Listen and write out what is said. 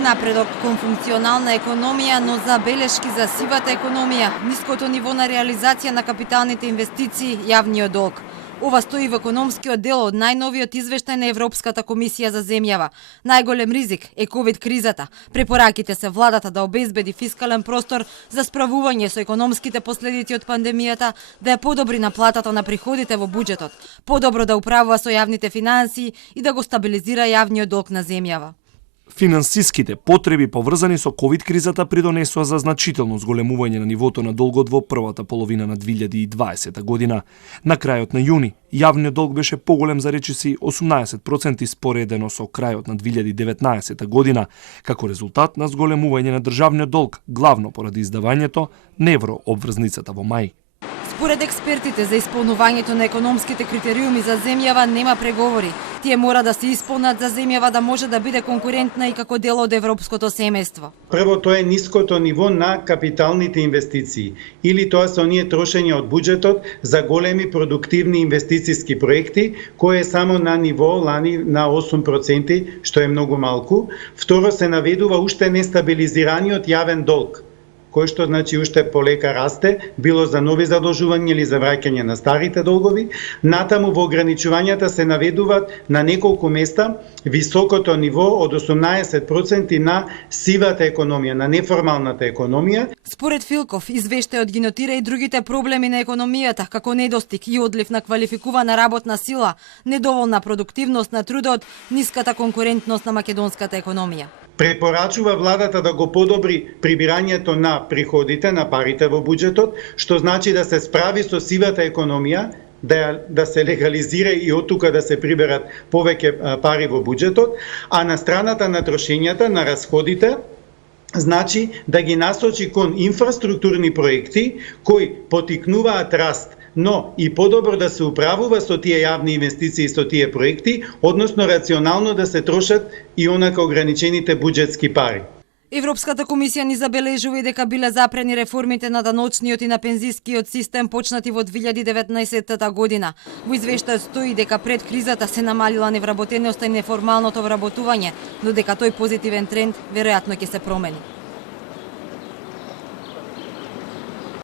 Напредок кон функционална економија, но забелешки за сивата економија, ниското ниво на реализација на капиталните инвестиции, јавниот долг. Ова стои во економскиот дел од најновиот извештај на Европската комисија за земјава. Најголем ризик е ковид кризата. Препораките се владата да обезбеди фискален простор за справување со економските последици од пандемијата, да ја подобри наплатата на приходите во буџетот, подобро да управува со јавните финансии и да го стабилизира јавниот долг на земјава. Финансиските потреби поврзани со ковид кризата придонесоа за значително зголемување на нивото на долгот во првата половина на 2020 година. На крајот на јуни, јавниот долг беше поголем за речиси 18% споредено со крајот на 2019 година, како резултат на зголемување на државниот долг, главно поради издавањето на еврообврзницата во мај. Според експертите за исполнувањето на економските критериуми за земјава нема преговори. Тие мора да се исполнат за земјава да може да биде конкурентна и како дел од европското семејство. Прво, тоа е ниското ниво на капиталните инвестиции, или тоа се оние трошења од буџетот за големи продуктивни инвестициски проекти, кој е само на ниво лани на 8%, што е многу малку. Второ, се наведува уште нестабилизираниот јавен долг, кој што значи уште полека расте, било за нови задолжувања или за враќање на старите долгови. Натаму во ограничувањата се наведуваат на неколку места високото ниво од 18% на сивата економија, на неформалната економија. Според Филков, извештајот ги нотира и другите проблеми на економијата, како недостиг и одлив на квалификувана работна сила, недоволна продуктивност на трудот, ниската конкурентност на македонската економија. Препорачува владата да го подобри прибирањето на приходите, на парите во буџетот, што значи да се справи со сивата економија, да се легализира и од тука да се приберат повеќе пари во буџетот, а на страната на трошењата, на расходите, значи да ги насочи кон инфраструктурни проекти кои потикнуваат раст, но и подобро да се управува со тие јавни инвестиции, со тие проекти, односно рационално да се трошат и онака ограничените буџетски пари. Европската комисија ни забележува и дека биле запрени реформите на даночниот и на пензискиот систем почнати во 2019 година. Во извештајот стои дека пред кризата се намалила невработеноста и неформалното вработување, но дека тој позитивен тренд веројатно ќе се промени.